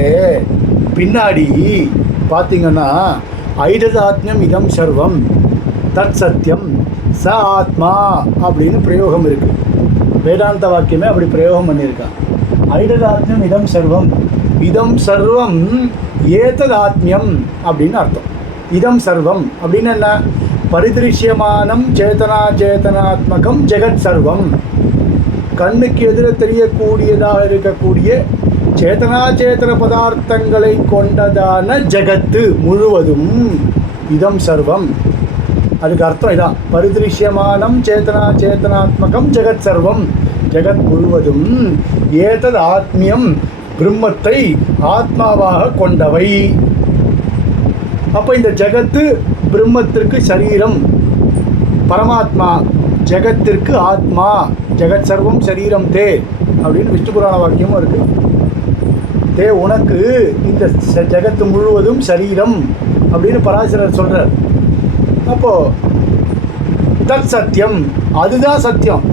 பின்னாடி பார்த்தீங்கன்னா ஐததாத்மியம் இதம் சர்வம் தத் சத்தியம் ச ஆத்மா அப்படின்னு பிரயோகம் இருக்குது. வேதாந்த வாக்கியமே அப்படி பிரயோகம் பண்ணியிருக்கான். ஐததாத்மியம் இதம் சர்வம் ஏததாத்மியம் அப்படின்னு அர்த்தம். இதம் சர்வம் அப்படின்னு என்ன? பரிதிருஷ்யமானம் சேதனாத்மகம் ஜெகத் சர்வம். கண்ணுக்கு எதிர தெரியக்கூடியதாக இருக்கக்கூடிய சேதன பதார்த்தங்களை கொண்டதான ஜெகத்து முழுவதும் இதம் சர்வம். அதுக்கு அர்த்தம் இதான், பரிதிருஷ்யமானம் சேதனாத்மகம் ஜெகத் சர்வம், ஜெகத் முழுவதும் ஏதத் ஆத்மியம் பிரம்மத்தை ஆத்மாவாக கொண்டவை. அப்போ இந்த ஜெகத்து பிரம்மத்திற்கு சரீரம், பரமாத்மா ஜெகத்திற்கு ஆத்மா, ஜெகத் சர்வம் சரீரம் தே அப்படின்னு விஷ்ணு புராண வாக்கியமும் இருக்குது. தே உனக்கு இந்த ஜெகத்து முழுவதும் சரீரம் அப்படின்னு பராசரர் சொல்கிறார். அப்போது தத் சத்தியம், அதுதான் சத்தியம்.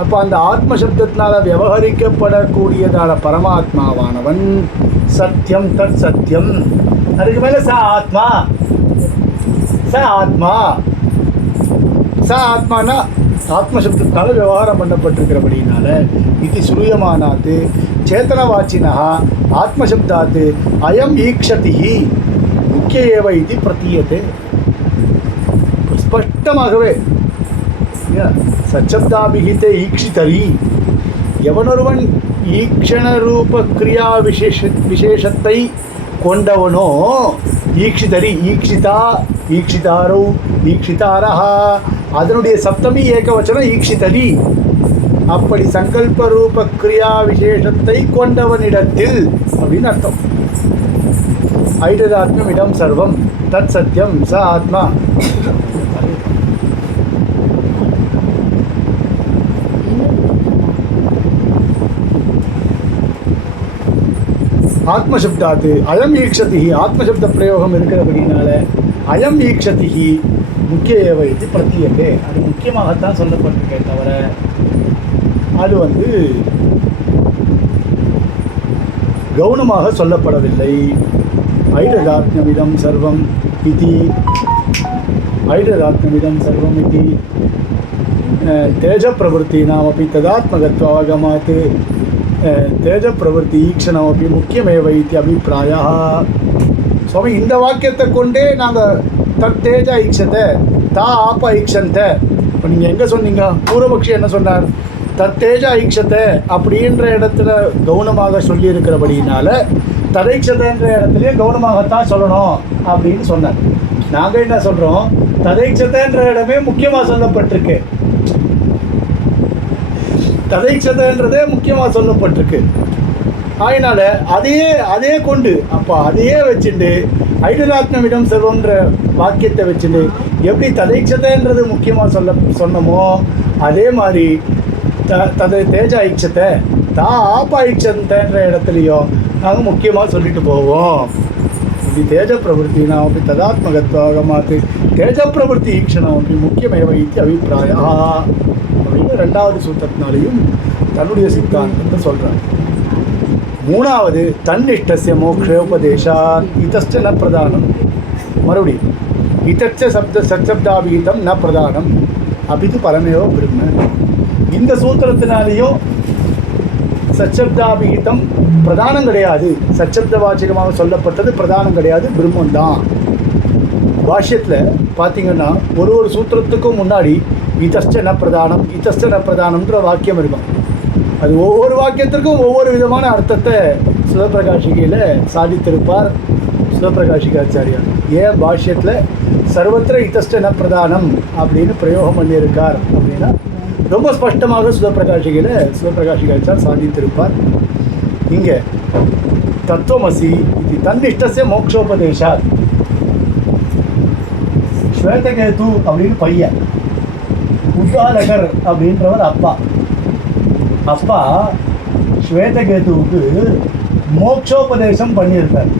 அப்போ அந்த ஆத்மசப்தத்தினால் விவகரிக்கப்படக்கூடியதான பரமாத்மாவானவன் சத்தியம், தத் சத்தியம். அதுக்கு மேலே ச ஆத்மானா ஆத்மசப்தத்தினால விவகாரம் பண்ணப்பட்டிருக்கிறபடினால இது சுரியமானாத்து சேத்தனவாச்சினா ஆத்மசப்தாத்து அயம் ஈக்ஷதி முக்கிய ஏவ இது பிரதீயதே. ஸ்பஷ்டமாகவே சச்சப்தாபிகிதே ஈக்ஷிதரி, எவனொருவன் ஈக்ஷண ரூப கிரியா விசேஷத்தை கொண்டவனோ, ஈக்ஷிதரி ஈக்ஷிதா ஈக்ஷிதாரோ ஈக்ஷிதாரஹா, அதனுடைய சப்தமி ஏகவச்சனம் ஈக்ஷிதரி. அப்படி சங்கல்ப ரூப கிரியா விசேஷத்தை கொண்டவனிடத்தில் அப்படின்னு அர்த்தம். ஐததாத்மியம் இதம் சர்வம் தத் சத்தியம் ச ஆத்மா. ஆத்மசப்தாத்து அயம் ஈக்ஷதி, ஆத்மசப்த பிரயோகம் இருக்கிறபடினால அயம் ஈக்ஷதி முக்கிய ஏவ இது பிரத்தியதே. அது முக்கியமாகத்தான் சொல்லப்பட்டிருக்கே தவிர அது கவுனமாக சொல்லப்படவில்லை. ஐததாத்மியம் சர்வம் இது தேஜ பிரவருத்தி நாமப்பி ததாத்மகத்வாகமாத் தேஜ பிரவருத்தி ஈக்ஷணமப்பி முக்கியமேவ இது அபிப்பிராயா. சுவாமி இந்த வாக்கியத்தை கொண்டே நாங்கள் தத் தேஜ ஈக்ஷத்தை தா ஆப்ப ஈக்ஷந்த. இப்போ நீங்கள் எங்கே சொன்னீங்க? பூர்வபக்ஷி என்ன சொன்னார்? தத் தேஜ ஈக்ஷத்தை அப்படின்ற இடத்துல கவனமாக சொல்லியிருக்கிறபடினால ததைக்ஷதைன்ற இடத்துலையே கவனமாகத்தான் சொல்லணும் அப்படின்னு சொன்னார். நாங்கள் என்ன சொல்கிறோம்? ததைச்சதன்ற இடமே முக்கியமாக சொல்லப்பட்டிருக்கு. ததைச்சதன்றதே முக்கியமாக சொல்லப்பட்டிருக்கு. அதனால் அதே கொண்டு அப்போ அதையே வச்சுட்டு ஐடலாத்மவிடம் செல்வம்ன்ற வாக்கியத்தை வச்சுட்டு எப்படி ததைச்சதைன்றது முக்கியமாக சொன்னமோ அதே மாதிரி தேஜ ஐட்சத்தை ஆப்ப ஐட்சத்தைன்ற இடத்துலையும் நாங்கள் முக்கியமாக சொல்லிட்டு போவோம். இது தேஜ பிரவருத்தினாம் அப்படி ததாத்மகத்வாக மாற்று தேஜ பிரவருத்தி ஈக்ஷணம் அப்படி முக்கியமேவ இது அபிப்பிராயா அப்படின்னு 2வது சூத்திரத்தினாலையும் தன்னுடைய சித்தாந்தத்தை சொல்கிறாங்க. 3வது தன்னிஷ்டஸ்ய மோக்ஷோபதேசா இதஸ்ட ந பிரதானம். மறுபடியும் இதச்ச சப்தாபிகிதம் ந பிரதானம் அபிது பரமேவ பிரம்ம. இந்த சூத்திரத்தினாலேயும் சச்சப்தாபிகிதம் பிரதானம் கிடையாது, சச்சப்த வாச்சகமாக சொல்லப்பட்டது பிரதானம் கிடையாது, பிரம்மன் தான். பாஷ்யத்தில் பார்த்தீங்கன்னா ஒரு சூத்திரத்துக்கும் முன்னாடி இதஸ்ட ந பிரதானம் இதஸ்ட ந பிரதானம்ன்ற வாக்கியம் இருக்கும். அது ஒவ்வொரு வாக்கியத்திற்கும் ஒவ்வொரு விதமான அர்த்தத்தை சிவபிரகாஷிகையில் சாதித்திருப்பார் சிவபிரகாஷிகாச்சாரியார். ஏன் பாஷ்யத்தில் சர்வத்திர இதஸ்ட ந பிரதானம் அப்படின்னு பிரயோகம் பண்ணியிருக்கார் அப்படின்னா ரொம்ப ஸ்பஷ்டமாக சிவபிரகாஷிகாச்சார் சாதித்திருப்பார். இங்கே தத்துவமசி இது தன்னிஷ்டஸ்ய மோக்ஷோபதேசாத். ஸ்வேதகேது அப்படின்னு பையன், உத்தாலகர் அப்படின்றவர் அப்பா ஸ்வேதகேதுவுக்கு மோக்ஷோபதேசம் பண்ணியிருக்கார்.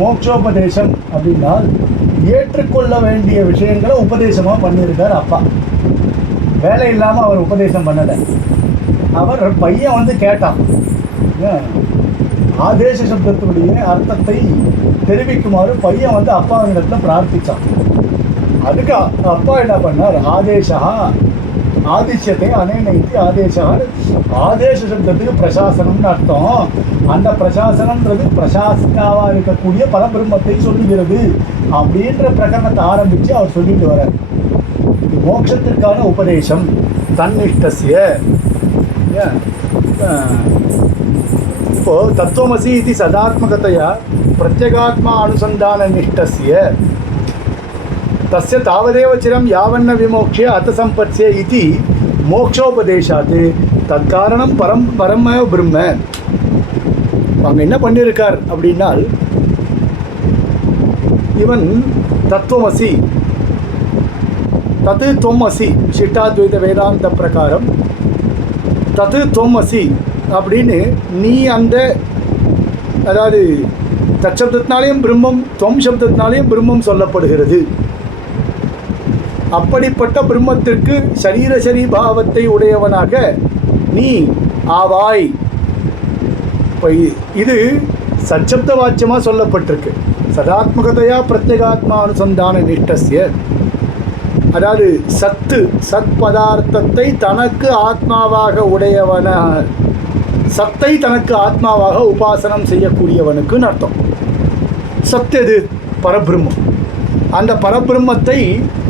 மோக்ஷோபதேசம் அப்படின்னா ஏற்றுக்கொள்ள வேண்டிய விஷயங்களை உபதேசமாக பண்ணியிருக்கார் அப்பா. வேலை இல்லாமல் அவர் உபதேசம் பண்ணலை. அவர் பையன் வந்து கேட்டான், ஆதேச சப்தத்தினுடைய அர்த்தத்தை தெரிவிக்குமாறு பையன் வந்து அப்பாவிடத்தில் பிரார்த்தித்தான். அதுக்கு அப்பா என்ன பண்ணார், ஆதிஷ்யத்தை அனேனைத்து ஆதேச சப்தத்துக்கு பிரசாசனம்னு அர்த்தம். அந்த பிரசாசனம்ன்றது பிரசாசிக்காவாக இருக்கக்கூடிய பரபிரம்மத்தை சொல்லுகிறது அப்படின்ற பிரகரணத்தை ஆரம்பித்து அவர் சொல்லிட்டு வர்றார். இது மோட்சத்திற்கான உபதேசம். தன்னிஷ்டஸ்ய இப்போ தத்துவமசி இது சதாத்மகதையா பிரத்யேகாத்மா அனுசந்தான நிஷ்டஸ்ய தஸ்ய தாவதேவ சிரம் யாவன்ன விமோக்ஷிய அத்த சம்பத்ஸ்ய இது மோக்ஷோபதேசாத்து தற்காரணம் பரம பிரம்ம. அவங்க என்ன பண்ணியிருக்கார் அப்படின்னால், இவன் தத்துவமசி தத்து தொம்மசி சிட்டாத்வைத வேதாந்த பிரகாரம் தத்து தொம்மசி அப்படின்னு நீ அந்த அதாவது தச்சப்தத்தினாலேயும் பிரம்மம் தொம் சப்தத்தினாலேயும் பிரம்மம் சொல்லப்படுகிறது. அப்படிப்பட்ட பிரம்மத்திற்கு சரீர பாவத்தை உடையவனாக நீ ஆவாய். இப்போ இது சச்சப்த வாச்சியமாக சொல்லப்பட்டிருக்கு. சதாத்மகதையா பிரத்யேகாத்மா அனுசந்தான நிஷ்டஸ்ய, அதாவது சத் பதார்த்தத்தை தனக்கு ஆத்மாவாக உடையவன, சத்தை தனக்கு ஆத்மாவாக உபாசனம் செய்யக்கூடியவனுக்குன்னு அர்த்தம். சத் எது? பரபிரம்மம். அந்த பரபிரம்மத்தை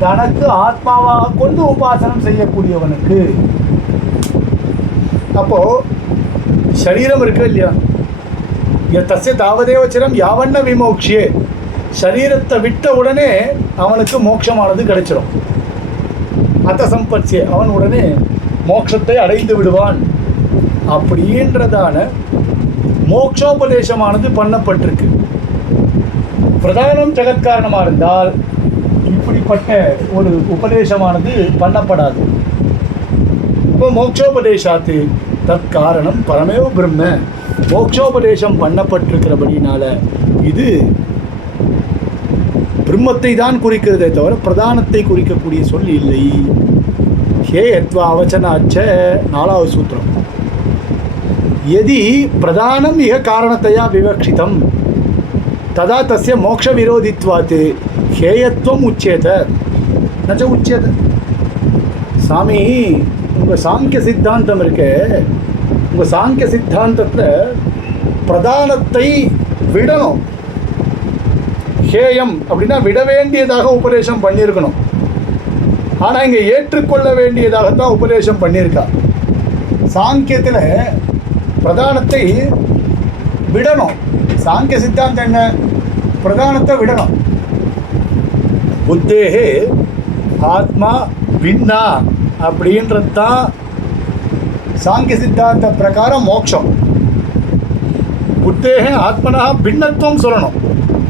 தனக்கு ஆத்மாவாக கொண்டு உபாசனம் செய்யக்கூடியவனுக்கு. அப்போ சரீரம் இருக்கு இல்லையா, தஸ்ய தாவதேவச்சிரம் யாவன்ன விமோக்ஷியே, சரீரத்தை விட்ட உடனே அவனுக்கு மோட்சமானது கிடைச்சிடும். அத்த சம்பத்ஸ்ய, அவன் உடனே மோட்சத்தை அடைந்து விடுவான் அப்படின்றதான மோட்சோபதேசமானது பண்ணப்பட்டிருக்கு. பிரதானம் ஜெகத்காரணமாக இருந்தால் இப்படிப்பட்ட ஒரு உபதேசமானது பண்ணப்படாது. இப்போ மோட்சோபதேசாத்து தற்காரணம் பரமேவ பிரம்ம, மோட்சோபதேசம் பண்ணப்பட்டிருக்கிறபடினால இது பிரம்மத்தை தான் குறிக்கிறதே தவிர பிரதானத்தை குறிக்கக்கூடிய சொல் இல்லை. ஹே யத்வா அவச்சனாச்ச 4வது சூத்திரம். यदि प्रधानम इह कारणतया विवक्षितम तदा तस्य मोक्ष विरोधित्वात् हेयत्वम उच्येत न च उच्येत. சாமி உங்கள் சாங்கிய சித்தாந்தம் இருக்கு, உங்கள் சாங்கிய சித்தாந்தத்தில் பிரதானத்தை விடணும், ஹேயம் அப்படின்னா விட வேண்டியதாக உபதேசம் பண்ணியிருக்கணும். ஆனால் இங்கே ஏற்றுக்கொள்ள வேண்டியதாகத்தான் உபதேசம் பண்ணியிருக்கா. சாங்கியத்தில் பிரதானத்தை விடணும். சாங்கிய சித்தாந்தம் என்ன? பிரதானத்தை விடணும். புத்தேகே ஆத்மா பின்னா அப்படின்றது தான் சாங்கிய சித்தாந்த பிரகாரம் மோட்சம். புத்தேகே ஆத்மனா பின்னத்துவம் சொல்லணும்.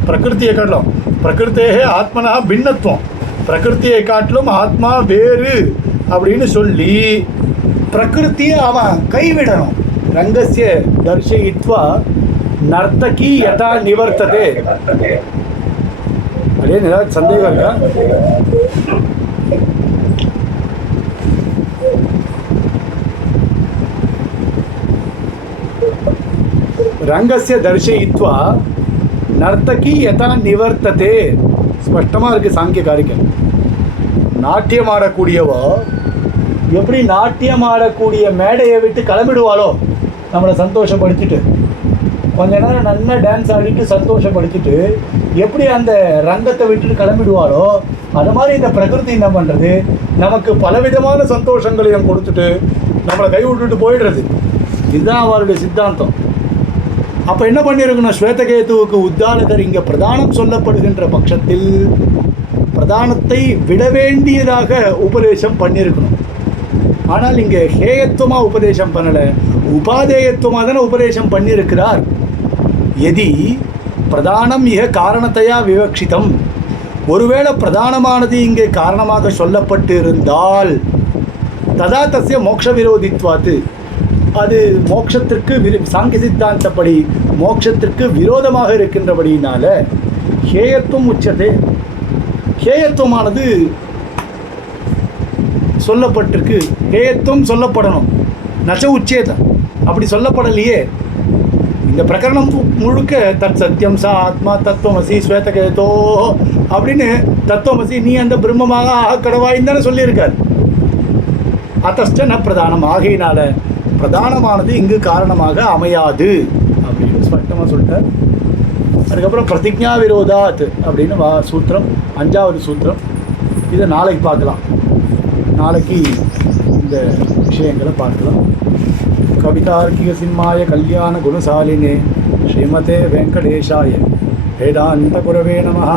பிரகிருத்தியை காட்டிலும் பிரகிருத்தேகே ஆத்மனா பின்னத்துவம், பிரகிருத்தியை காட்டிலும் ஆத்மா வேறு அப்படின்னு சொல்லி பிரகிருத்தியை அவன் கைவிடணும். ரங்கஸ்ய தர்ஷயித்வா நர்த்தகி யதா நிவர்த்ததே. அதே ஏதாவது சந்தேகம் இருக்கா? ரங்கஸ்ய தர்ஷயித்வா நர்த்தகி யதா நிவர்த்ததே. ஸ்பஷ்டமாக இருக்குது சாங்கிய காரியம். நாட்டியம் ஆடக்கூடியவோ எப்படி நாட்டியம் ஆடக்கூடிய மேடையை விட்டு கிளம்பிடுவாளோ, நம்மளை சந்தோஷப்படுத்திட்டு கொஞ்ச நேரம் நல்லா டான்ஸ் ஆடிட்டு சந்தோஷப்படுத்திட்டு எப்படி அந்த ரங்கத்தை விட்டுட்டு கிளம்பிடுவாளோ, அது மாதிரி இந்த பிரகிருதி என்ன பண்ணுறது, நமக்கு பலவிதமான சந்தோஷங்களையும் கொடுத்துட்டு நம்மளை கை விட்டுட்டு போயிடுறது. இதுதான் அவருடைய சித்தாந்தம். அப்போ என்ன பண்ணியிருக்கணும், ஸ்வேதகேதுவுக்கு உத்தாலகர் இங்கே பிரதானம் சொல்லப்படுகின்ற பட்சத்தில் பிரதானத்தை விட வேண்டியதாக உபதேசம் பண்ணியிருக்கணும். ஆனால் இங்கே ஹேயத்துவமாக உபதேசம் பண்ணலை, உபாதேயத்துவமாக தானே உபதேசம் பண்ணியிருக்கிறார். எதி பிரதானம் இக காரணத்தையா விவக்ஷிதம், ஒருவேளை பிரதானமானது இங்கே காரணமாக சொல்லப்பட்டு இருந்தால் ததா தஸ்ய மோட்ச விரோதித்வாத்து, அது மோட்சத்திற்கு சாங்கிய சித்தாந்தப்படி மோட்சத்திற்கு விரோதமாக இருக்கின்றபடியினால ஹேயத்துவம் உச்சதே, ஹேயத்துவமானது சொல்லப்பட்டிருக்கு. ஹேயத்துவம் சொல்லப்படணும், நச்ச உச்சேதம். அப்படி சொல்லப்படலையே. இந்த பிரகரணம் முழுக்க தத் சத்தியம் சா ஆத்மா தத்துவமசி ஸ்வேதகேதோ அப்படின்னு தத்துவமசி நீ அந்த பிரம்மமாக ஆகக்கடவாயின்னு தானே சொல்லியிருக்கார். அத்தஸ்ட ந பிரதானம், ஆகையினால பிரதானமானது இங்கு காரணமாக அமையாது அப்படின்னு ஸ்பஷ்டமாக சொல்லிட்டார். அதுக்கப்புறம் பிரதிஜா விரோதாத் அப்படின்னு சூத்திரம், 5வது சூத்திரம். இதை நாளைக்கு பார்க்கலாம். நாளைக்கு இந்த விஷயங்களை பார்க்கலாம். கவிதார்க்கிக சிம்மாய கல்யாண குணசாலினே ஸ்ரீமதே வெங்கடேஷாய வேதாந்த குரவே நமஹ.